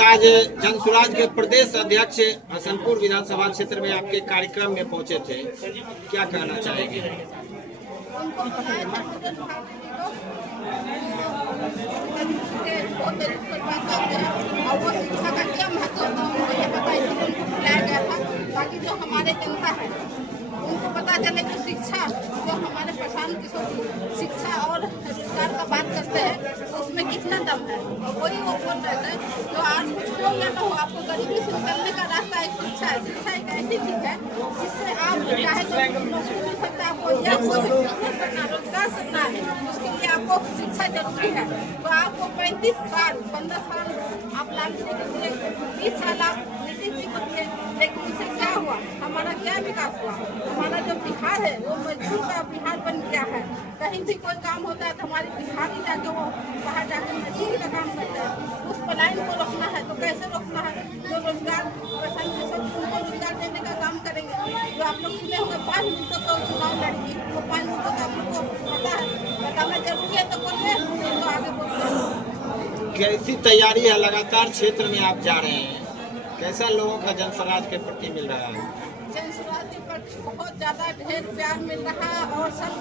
आज जनसुराज के प्रदेश अध्यक्ष हसनपुर विधानसभा क्षेत्र में आपके कार्यक्रम में पहुंचे थे, क्या कहना चाहेंगे? ताकि जो हमारे जनता है उनको पता चले कि शिक्षा जो हमारे प्रशांत किशोर शिक्षा और रोजगार का बात करते हैं तो उसमें कितना दम है। वही वो बोल रहे थे जो आज कुछ हो या न हो आपको गरीबी से निकलने का रास्ता एक शिक्षा है। शिक्षा एक ऐसी चीज है जिससे आप चाहे तो नौकरी मिल सकता है, आपको या करना रोजगार करना है, उसके लिए आपको शिक्षा जरूरी है। तो आपको 35 साल 15 साल आप लालू जी को दिए, 20 साल आप नीतीश जी को दिए, लेकिन उससे क्या हुआ? हमारा क्या विकास हुआ? हमारा जो बिहार है वो मजदूर का बिहार बन गया है। कहीं भी कोई काम होता है तो हमारे बिहार ही जाके वो बाहर जाकर मजदूरी का काम करते हैं। उस पलायन को रोकना है तो कैसे रोकना है? जो रोजगार उनको रोजगार देने का काम करेंगे। जो आप लोग सुने होंगे 5 मिनटों को चुनाव लड़ेंगे, वो 5 मिनटों का आप लोग को पता है, बताना जरूरी है तो बोलिए, तो आगे बोलते हैं। कैसी तैयारी है? लगातार क्षेत्र में आप जा रहे हैं, कैसा लोगों का जनसुराज के प्रति मिल रहा है? जनसुराज जी पर बहुत ज़्यादा ढेर प्यार मिल रहा है और सब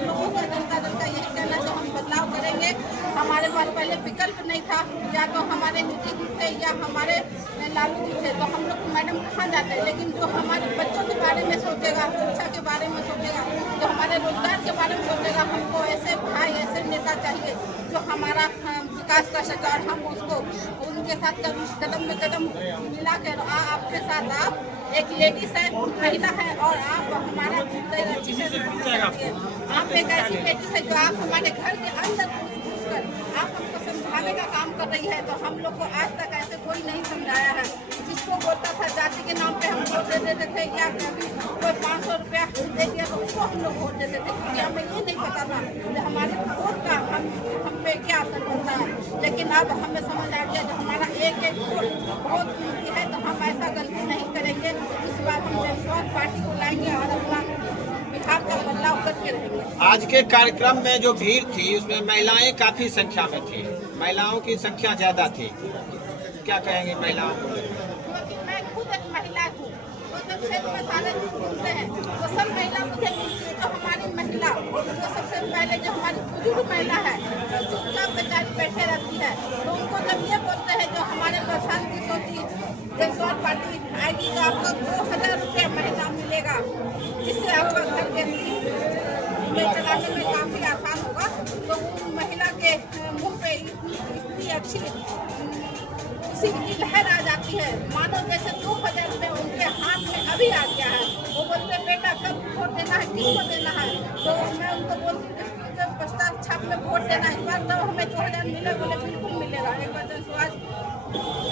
लोगों का जनता यही कहना है जो हम बदलाव करेंगे। हमारे पास पहले विकल्प नहीं था, या तो हमारे नीतीश जी थे या हमारे लालू जी थे, तो हम लोग मैडम कहाँ जाते हैं। लेकिन जो हमारे बच्चों के बारे में सोचेगा, शिक्षा के बारे में सोचेगा, जो हमारे रोजगार के बारे में सोचेगा, हमको ऐसे भाई ऐसे नेता चाहिए जो हमारा विकास कर सके और हम उसको उनके साथ कदम में कदम मिला कर आपके साथ आप एक लेडीज है, महिला है और आप हमारा अच्छी से आप एक ऐसी लेडीज है जो आप हमारे घर के अंदर घुसकर आप हमको समझाने का काम कर रही है। तो हम लोग को आज तक ऐसे कोई नहीं समझाया है। जिसको बोलता था जाति के नाम पे हम वोट दे देते थे या कभी कोई 500 रुपया दे दिया तो उसको हम लोग वोट देते थे, क्योंकि हमें ये नहीं पता था कि हमारे वोट का हम पे क्या असर होता है। लेकिन अब हमें समझ आ गया जो हमारा एक एक वोट बहुत कीमती है, तो हम ऐसा गलती नहीं करेंगे। इस बार हम जनसुराज पार्टी को लाएंगे और अपना बिहार का बदलाव करके रहेंगे। आज के कार्यक्रम में जो भीड़ थी उसमें महिलाएं काफी संख्या में थी, महिलाओं की संख्या ज्यादा थी, क्या कहेंगे महिलाओं को? क्योंकि मैं खुद एक महिला हूँ, तो जब क्षेत्र में सारे लोग घूमते हैं तो सब महिला मुझे मिलती है। जो हमारी महिला जो सबसे पहले जो हमारी बुजुर्ग महिला है जो चुपचाप बेचारी बैठे रहती है, तो उनको जब ये बोलते हैं जो हमारे प्रशांत किशोर जी जनसुराज पार्टी आएगी तो आपको 2000 रुपया महीना मिलेगा, जिससे आपका घर में चलाने में काफ़ी आसान होगा। तो उन महिला के मुँह पे इतनी अच्छी खुशी की लहर आ जाती है, मानो जैसे 2000 रुपये उनके हाथ में अभी आ गया है। वो बोलते हैं बेटा कब वोट देना है, किसको देना है? तो मैं उनको बोलती हूँ जब प्रस्ताव छाप में वोट देना है, इस बार तो हमें 2000 मिले, बोले बिल्कुल मिलेगा। एक बार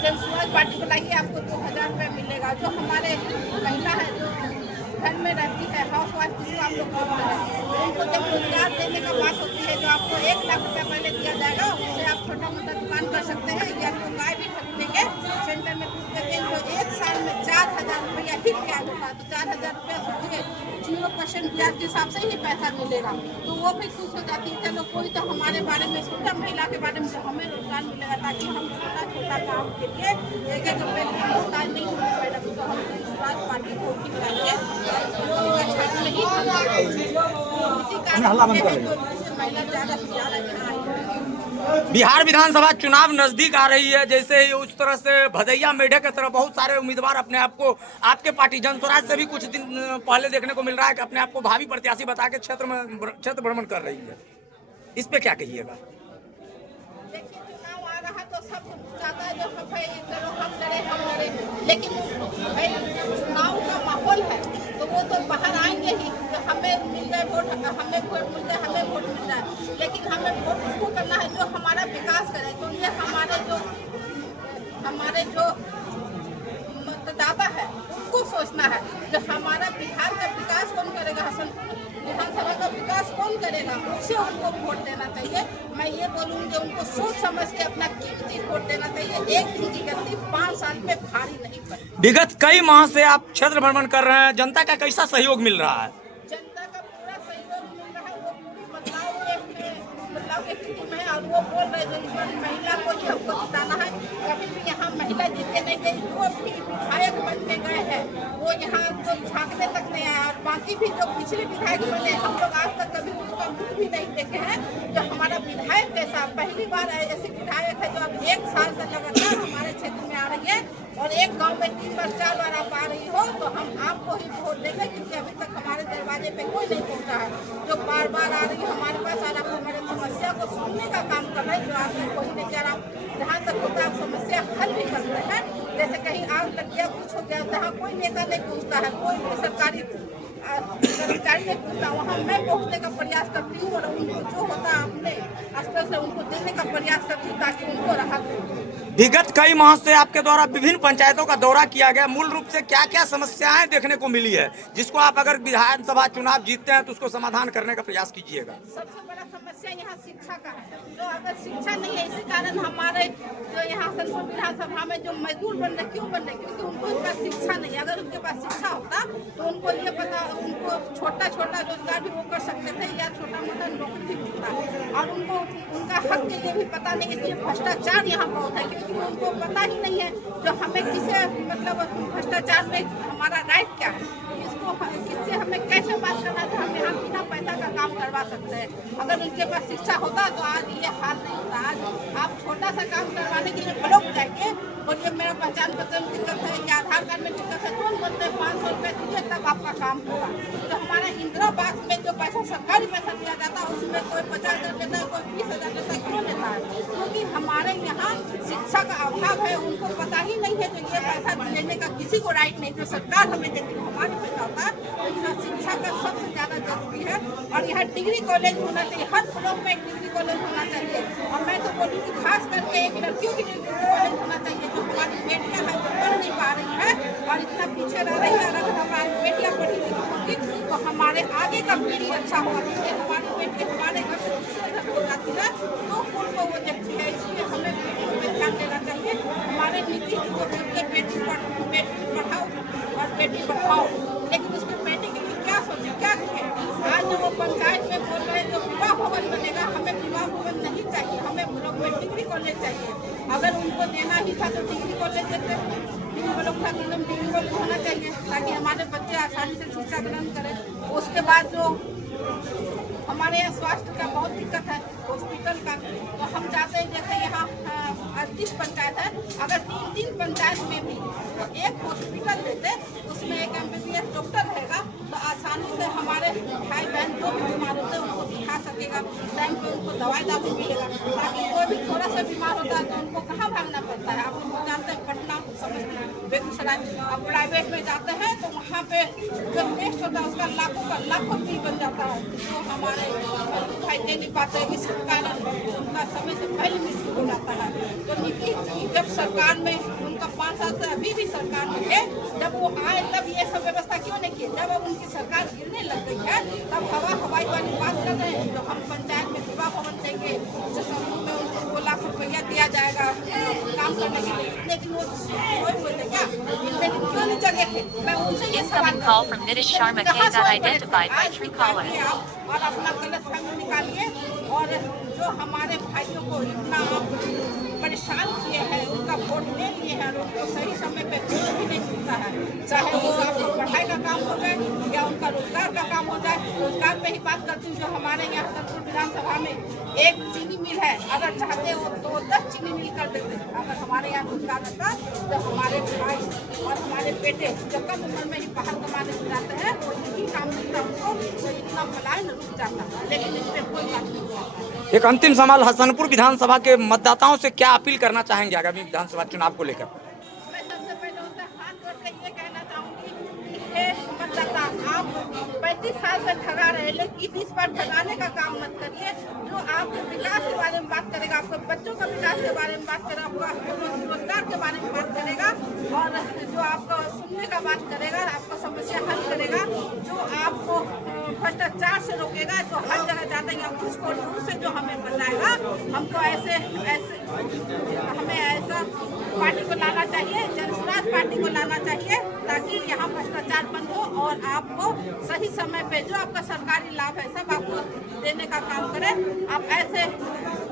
जनसुराज पार्टी को लाइए, आपको 2000 रुपये मिलेगा। जो हमारे महिला है जो घर में रहती है, हाउस वाइफ जिसको हम लोग बोलते हैं, उनको जब रोजगार देने का बात होती है, जो आपको 1 लाख रुपया पहले दिया जाएगा, उससे आप छोटा मोटा दुकान कर सकते हैं या तो गाय भी खरीदेंगे सेंटर में दूध देंगे। जो 1 साल में 4000 रुपया ही ब्याज होता है, तो 4000 रुपया सोचिए 0% ब्याज के हिसाब से ही पैसा मिलेगा, तो वो भी खुश हो जाती है। चलो कोई तो हमारे बारे में सोचा, महिला के बारे में, तो हमें रोजगार मिलेगा, ताकि हम छोटा छोटा काम के लिए एक रुपये की मोहताज नहीं होगी मैडम। तो हम जनसुराज पार्टी को भी करेंगे महिला ज़्यादा से ज़्यादा यहाँ। बिहार विधानसभा चुनाव नजदीक आ रही है, जैसे ही उस तरह से भदैया मेढक की तरह बहुत सारे उम्मीदवार अपने आप को आपके पार्टी जनसुराज से भी कुछ दिन पहले देखने को मिल रहा है कि अपने आप को भावी प्रत्याशी बता के क्षेत्र भ्रमण कर रही है। इस पे क्या कहिएगा? देखिए चुनाव आ रहा तो सब चाहता है जो भाई चलो हम लड़े, लेकिन भाई चुनाव का माहौल है तो वो तो बाहर आएंगे ही। हमें मिल जाए वोट, हमें वोट मिल जाए, हमें वोट मिल जाए, लेकिन हमें वोट उसको करना है जो हमारा विकास करे। तो ये हमारे जो मतदाता है उनको सोचना है जो हमारा बिहार का विकास कौन करेगा, हसनपुर विधानसभा का विकास कौन करेगा, उससे उनको वोट देना चाहिए। मैं ये बोलूँगी उनको सोच समझ के अपना कीमती वोट देना चाहिए। एक दिन की गलती 5 साल में भारी नहीं पड़ती। विगत कई माह से आप क्षेत्र भ्रमण कर रहे हैं, जनता का कैसा सहयोग मिल रहा है? जनता का पूरा सहयोग मिल रहा है, वो पूरी बदलाव की स्थिति में है और वो बोल रहे हैं इस बार महिला को ही हमको जिताना है। कभी भी यहाँ महिला जीतने नहीं गई, जो भी विधायक बन के गए हैं वो यहाँ तो झांकने तक नहीं आया। और बाकी भी जो पिछले विधायक बने, हम लोग आज तक कभी उनका मुंह भी नहीं देखे हैं। जो हमारा विधायक कैसा, पहली बार ऐसे विधायक है जो अब 1 साल से लगातार हमारे क्षेत्र में आ रही है और एक गांव में 3 बार 4 बार आप आ रही हो, तो हम आपको ही वोट देंगे, क्योंकि अभी तक हमारे दरवाजे पे कोई नहीं पहुंचा है। जो बार बार आ रही है हमारे पास और हमारे समस्या को सुनने का काम कर रहे हैं, जो आपने कोई नहीं कह रहा, जहाँ तक होता है समस्या हल भी करते हैं। जैसे कहीं आग लग गया, कुछ हो गया, जहाँ कोई नेता नहीं पूछता है, कोई भी सरकारी कर्मचारी नहीं पूछता, वहाँ मैं पहुँचने का प्रयास करती हूँ और उनको जो होता है अपने स्तर से उनको देने का प्रयास करती हूँ ताकि उनको राहत हो। विगत कई माह से आपके द्वारा विभिन्न पंचायतों का दौरा किया गया, मूल रूप से क्या क्या समस्याएं देखने को मिली है जिसको आप अगर विधानसभा चुनाव जीतते हैं तो उसको समाधान करने का प्रयास कीजिएगा? सबसे बड़ा समस्या यहाँ शिक्षा का है। जो अगर शिक्षा नहीं है, इसी कारण हमारे जो यहाँ संसद विधानसभा में जो मजदूर बन रहे, क्यों बन रहे, क्योंकि उनको इनका शिक्षा नहीं है। अगर उनके पास शिक्षा होता तो उनको ये पता, उनको छोटा छोटा रोजगार भी वो कर सकते थे या छोटा मोटा नौकरी भी मिलता, और उनको उनका हक के लिए भी पता नहीं। इसलिए भ्रष्टाचार यहाँ बहुत है, क्योंकि उनको पता ही नहीं है जो हमें किसे, मतलब भ्रष्टाचार में हमारा राइट क्या है, किससे हमें कैसे बात करना है, हम यहाँ बिना पैसा का काम करवा सकते हैं। अगर उनके पास शिक्षा होता तो आज ये हाल नहीं होता। आज आप छोटा सा काम करवाने के लिए ब्लॉक जाएंगे, बोलिए मेरा पहचान पत्र में दिक्कत है या आधार कार्ड में दिक्कत है, तुरंत बोलते हैं 500 रुपये दीजिए तब आपका काम होगा। तो हमारा इंदिरा आवास में जो पैसा सरकारी पैसा दिया जाता है उसमें कोई 50,000 देता है, कोई 20,000 देता है, क्यों लेता है? क्योंकि हमारे यहाँ शिक्षा का अभाव है, उनको पता ही नहीं है। तो ये पैसा लेने का किसी को राइट नहीं, जो सरकार हमें देती है हमारे पैसा होता है। तो यहाँ शिक्षा का सबसे ज़्यादा जरूरी है और यहाँ डिग्री कॉलेज होना चाहिए, हर ब्लॉक में एक डिग्री कॉलेज होना चाहिए। और मैं तो बोलूँगी खास करके एक लड़कियों की डिग्री कॉलेज होना चाहिए, जो हमारी बेटियाँ हैं जो पढ़ नहीं पा रही है और इतना पीछे रह रही है। अगर हमारी बेटियाँ पढ़ी लिखी होगी तो हमारे आगे का पीढ़ी अच्छा होगा, क्योंकि हमारी बेटी हमारे घर से दूसरे घर हो जाती है तो उनको वो देखती है। इसलिए हमें बेटियों पर ध्यान देना चाहिए। हमारे नीति जो बोलते बेटी पढ़ाओ और बेटी बढ़ाओ, लेकिन उसके बेटी के लिए क्या सोचे, क्या किए? आज जो वो पंचायत में बोल रहे हैं जो विवाह भवन बनेगा, हमें विवाह भवन नहीं चाहिए, हमें ब्लॉक में डिग्री कॉलेज चाहिए। अगर उनको देना ही था तो डिग्री कॉलेज देते, ब्लॉक था तो डिग्री कॉलेज होना चाहिए ताकि हमारे बच्चे आसानी से शिक्षा ग्रहण करें। उसके बाद जो हमारे यहाँ स्वास्थ्य का बहुत दिक्कत है, हॉस्पिटल का, तो हम चाहते हैं जैसे यहाँ 38 पंचायत है, अगर 3 पंचायत में भी तो एक हॉस्पिटल देते, उसमें एक MBBS डॉक्टर रहेगा तो आसानी से हमारे भाई बहन जो भी बीमार होते हैं उनको दिखा सकेगा, टाइम पे उनको दवाई दारू मिलेगा। ताकि कोई भी थोड़ा सा बीमार होता है तो उनको कहाँ भागना पड़ता है। आप लोग जानते हैं पटना, समस्तीपुर, बेगूसराय, अब प्राइवेट में जाते हैं तो वहाँ पे जो टेस्ट होता है उसका लाखों बिल बन जाता है, तो हमारे भाई दे नहीं पाते, इस कारण उनका समय से पहले मृत्यु हो जाता है। तो नीतीश जी जब सरकार में उनका 5 साल से अभी भी सरकार में है, जब वो आए तब ये सब व्यवस्था क्यों नहीं की? जब अब उनकी सरकार गिरने लग गई है तब हवाई वाली बात कर रहे हैं। तो हम पंचायत में विवाह भवन देंगे, जिस समूह में उनको 2 लाख रुपया दिया जाएगा काम करने के लिए, लेकिन वो बोलते क्या, लेकिन क्यों नहीं जगह थे? मैं उनसे ये सवाल और अपना गलत फहमी निकालिए। और जो हमारे भाइयों को इतना आप परेशान किए हैं, उनका वोट ले लिए हैं, उनको सही समय पे कुछ भी नहीं मिलता है, चाहे वो आपको पढ़ाई का काम हो जाए या उनका रोजगार का काम हो जाए। रोजगार पे ही बात करती हूँ, जो हमारे यहाँ संसद विधानसभा में एक चीनी मिल है, अगर चाहते हो तो 10 चीनी मिल कर देते। अगर हमारे यहाँ रोजगार रहता तो हमारे भाई और हमारे बेटे जो कम उम्र में ही बाहर कमाने को जाते हैं वो यही काम मिलता उनको, तो इतना पलायन रुक जाता, लेकिन इस पर कोई बात नहीं होता। एक अंतिम सवाल, हसनपुर विधानसभा के मतदाताओं से क्या अपील करना चाहेंगे आगामी विधानसभा चुनाव को लेकर? मैं सबसे पहले उनसे हाथ जोड़ के ये कहना चाहूँगी कि हे मतदाता, आप 35 साल से ठगा रहे, लेकिन इस बार ठगाने का काम मत करिए। जो आपके विकास के बारे में बात करेगा, आपके बच्चों का विकास के बारे में बात करेगा, आपका रोजगार के बारे में बात करेगा और जो आपका सुनने का बात करेगा, आपका समस्या हल करेगा, जो आपको भ्रष्टाचार से रोकेगा, जो हर जगह जाते हैं उसको से जो हमें बताएगा, हमको ऐसे हमें ऐसा पार्टी को लाना चाहिए, जनसुराज पार्टी को लाना चाहिए, ताकि यहाँ भ्रष्टाचार बंद हो और आपको सही समय पे जो आपका सरकारी लाभ है सब आपको देने का काम करें। आप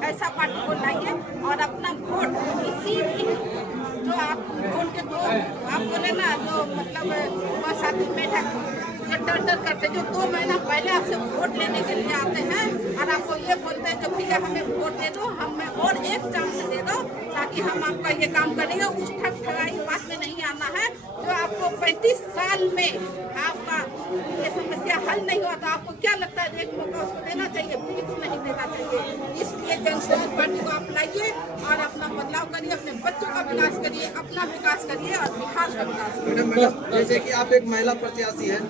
ऐसा पार्टी को लाइए और अपना वोट किसी भी जो आप वाले ना जो मतलब बरसाती मेढक जो डर करते, जो 2 महीना पहले आपसे वोट लेने के लिए आते हैं और आपको ये बोलते हैं कि भैया हमें वोट दे दो, हमें और एक चांस दे दो ताकि हम आपका ये काम करेंगे। उस ठगाई बात में नहीं आना है। जो आपको 35 साल में आपका ये समस्या हल नहीं हुआ तो आपको क्या लगता है एक मौका उसको देना चाहिए? बिल्कुल नहीं देना चाहिए। इसलिए जनसुराज पार्टी को आप लाइए और अपना बदलाव करिए, अपने बच्चों का विकास करिए, अपना विकास करिए और बिहार का विकास करिए। मैडम, जैसे कि आप एक महिला प्रत्याशी हैं,